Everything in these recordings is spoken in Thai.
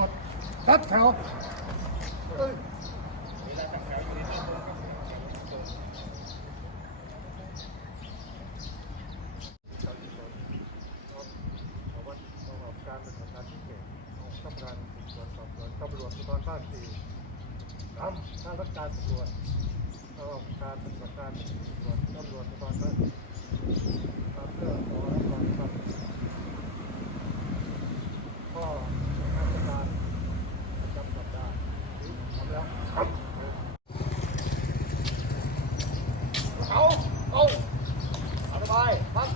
มดทัดแถวเอ้ยประวัติประกอบการเป็นของการพิเศษของตำรวจสืบสวนสอบสวนตำรวจภูธรภาคสี่ทำข้าราชการตำรวจประกอบการเป็นประการสืบสวนตำรวจภูธรภาคสี่ตามเรื่อขอรับรองครับข้อราชการประจำสัปดาห์นี้ทำแล้วครับ เอาเอาเอาสบายปั๊บ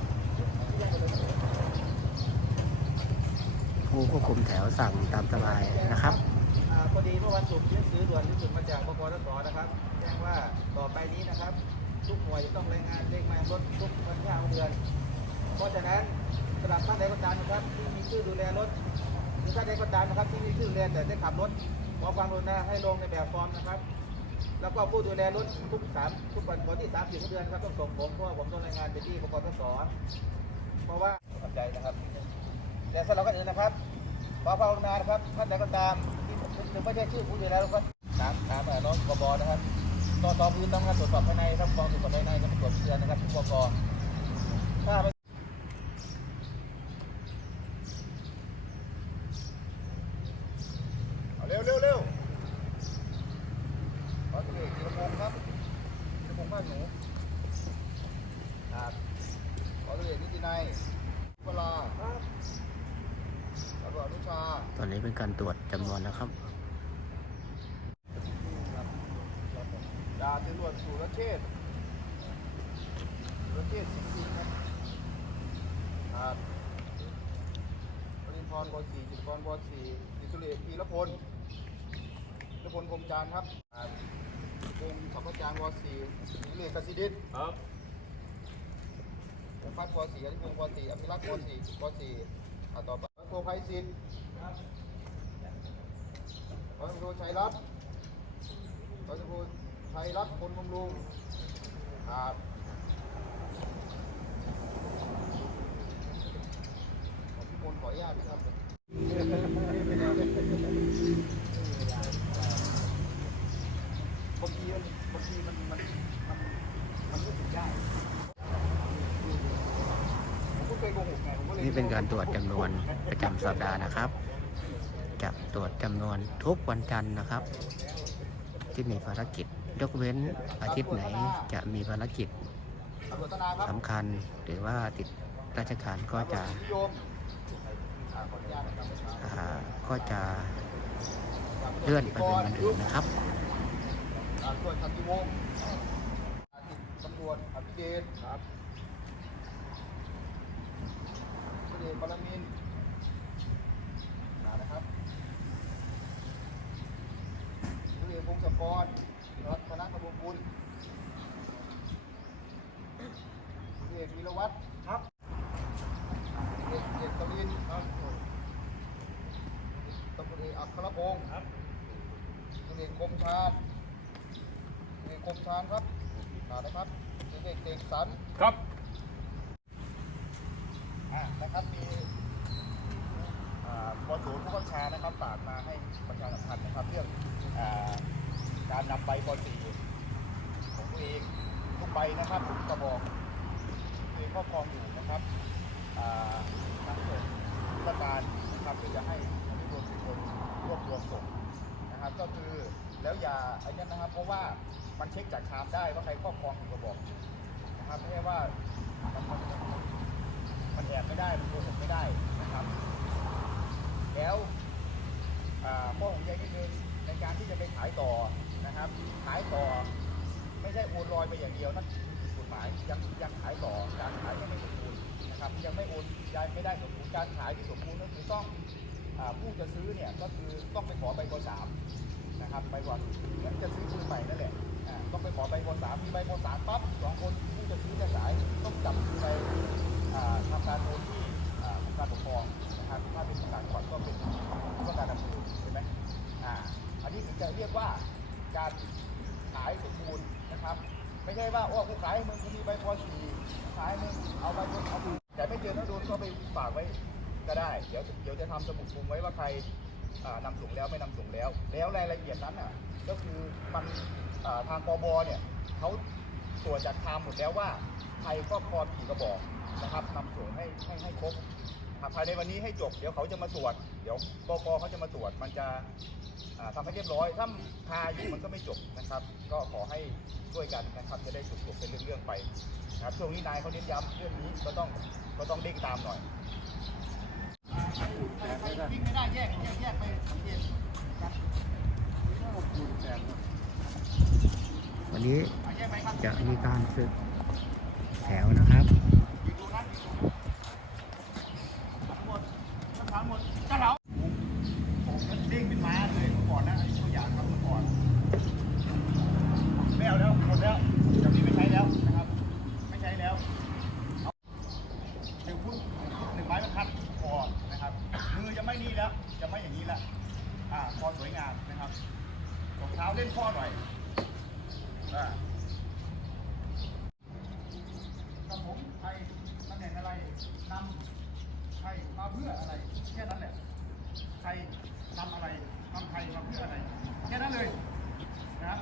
ผู้ควบคุมแถวสั่งตามสบายนะครับพอดีเมื่อวันศุกร์ที่ซื้อด่วนที่สุดมาจากบกสสนะครับแจ้งว่าต่อไปนี้นะครับ ทุกหน่วยจะต้องรายงานเลขหมายรถทุกวันที่ห้าของเดือน เพราะฉะนั้นสำหรับท่านใดก็ตามนะครับที่มีชื่อดูแลรถหรือท่านใดก็ตามนะครับที่มีชื่อดูแลแต่ได้ขับรถขอความกรุณาให้ลงในแบบฟอร์มนะครับ แล้วก็ผู้ดูแลรถทุกสามทุกวันวันที่สามสิบของเดือนครับต้องส่งผมเพราะว่าผมต้องรายงานไปที่บกสสเพราะว่าขอบใจนะครับแต่สำหรับคนอื่นนะครับ ขอความกรุณานะครับท่านใดก็ตามที่ถึงไม่ใช่ชื่อผู้ดูแลรถก็ถามถามเอ่อน้องกบนะครับตอนตอพื้นต้องการตรวจสอบภายในครับกองตรวจสอบภายในจะตรวจเชือนนะครับที่ปกถ้าเร็วเร็วเร็วขอตัวเอกธีรพงศ์ครับธีรพงศ์บ้านหนูครับขอตัวเอกนิตินัยเวลาตำรวจอนุชา ตอ นี้เป็นการตรวจจำนวนนะครับดาบตรวจสุรเชษสุรเชษสิงห์จริงครับครับปรินทร์บสี่จิตกรบสี่จิตุเรศพีรพลพีรพลคมจานครับครับวงสัมปจางวสี่จิตุเรศกสิดิษฐ์ครับพัดวสี่อธิพงศ์วสี่อภิรักษ์วสี่วสี่อ่าต่อไปโทไพศิษฐ์ ร้อยตำรวจชัยรัตน์ร้อยตำรวจชัยรัตน์พลบำรุงครับขอพี่มนขออนุญาตนะครับบางทีบางทีมันมันมันมันรู้สึกยากผมก็เคยโกหกไงผมก็เลย นี่เป็นการตรวจจำนวนประจำสัปดาห์นะครับ จะตรวจจำนวนทุกวันจันทร์นะครับ ที่มีภารกิจยกเว้นอาทิตย์ไหนจะมีภารกิจสำคัญหรือว่าติดราชการก็จะก็จะเลื่อนไปเป็นวันอื่นนะครับตำรวจสันติวงศ์อาทิตำรวจอภิเดชครับพระเดชบารมินทร์นะครับพ ระเดชพงศกรรัตนกบุกุลพระเดชวีรวัตรครับพระเดชเจตลินครับตำรวจเอกอัครพงศ์ครับพระเดชคมชาญมีกรมชานครับมานะครับมีเด็กเด็กสันครับอ่านะครับมีอ่าบอศูนย์ผู้บัญชานะครับฝากมาให้ประชาสัมพันธ์นะครับเรื่องอา การนำใบบอสีของตัวเองทุกใบนะครับทุกกระบอกตัวเองครอบครองอยู่นะครับอ่านำส่งราชการนะครับเพื่อจะให้อนุรวมทุกคนรวบรวมส่งนะครับ ก็คือแล้วอย่าไอ้นั่นนะครับ เพราะว่ามันเช็คจากคามได้ว่าใครครอบครองอยู่กระบอกนะครับไม่ใช่ว่ามันมันมันมันมันแอบไม่ได้มันโกหกไม่ได้นะครับ แล้วอ่าข้อของใยนิดนึงในการที่จะไปขายต่อนะครับ ขายต่อ ไม่ใช่โอนลอย ไปอย่างเดียวนั่นผิดกฎหมายยังยังขายต่อการขายยังไม่สมบูรณ์นะครับยังไม่โอนยังไม่ได้สมบูรณ์การขายที่สมบูรณ์ก็คือต้องผู้จะซื้อเนี่ยก็คือต้องไปขอใบกสามนะครับใบก่อนเหมือนจะซื้อปืนใหม่นั่นแหละต้องไปขอใบปสามมีใบปสามปั๊บสองคนผู้จะซื้อจะขายต้องจับไปอ่าทำการโอนที่องค์การปกครองนะครับถ้าเป็นประกาศก่อนก็เป็นประกาศดำเนินเห็นไหมอ่าอันนี้ถึงจะเรียกว่าการขายสมบูรณ์นะครับ ไม่ใช่ว่าโอ้กูขายมึงกูมีใบปสี่ขายห้มึงเอาใบปเอาแต่ไม่เจอถ้าโดนก็ไปฝากไว้ก็ได้ เดี๋ยวเดี๋ยวจะทำสมุดคุมไว้ว่าใครอ่านำส่งแล้วไม่นำส่งแล้ว แล้วรายละเอียดนั้นอะก็คือมันทางกบเนี่ยเขาตรวจจากไทม์หมดแล้วว่าใครครอบครองกี่กระบอกนะครับนำส่งให้ให้ให้ครบภายในวันนี้ให้จบ เดี๋ยวเขาจะมาตรวจ เดี๋ยวกกเขาจะมาตรวจ มันจะ ทำให้เรียบร้อยถ้าคาอยู่มันก็ไม่จบนะครับ ก็ขอให้ช่วยกันนะครับจะได้จบจบเป็นเรื่องๆไปนะครับช่วงนี้นายเขาเน้นย้ำเรื่องนี้ก็ต้องก็ต้องเด้งตามหน่อยวิ่งไม่ได้แยกแยกแยกไปสังเกตวันนี้อะแยกไปครับจะมีการสึกแถวนะครับ วยงามนะครับรองเท้าเล่นข้อหน่อยกับผมไปตำแหน่งอะไรนำใครมาเพื่ออะไรแค่นั้นแหละใครทำอะไรทำใครมาเพื่ออะไรแค่นั้นเลยนะครับ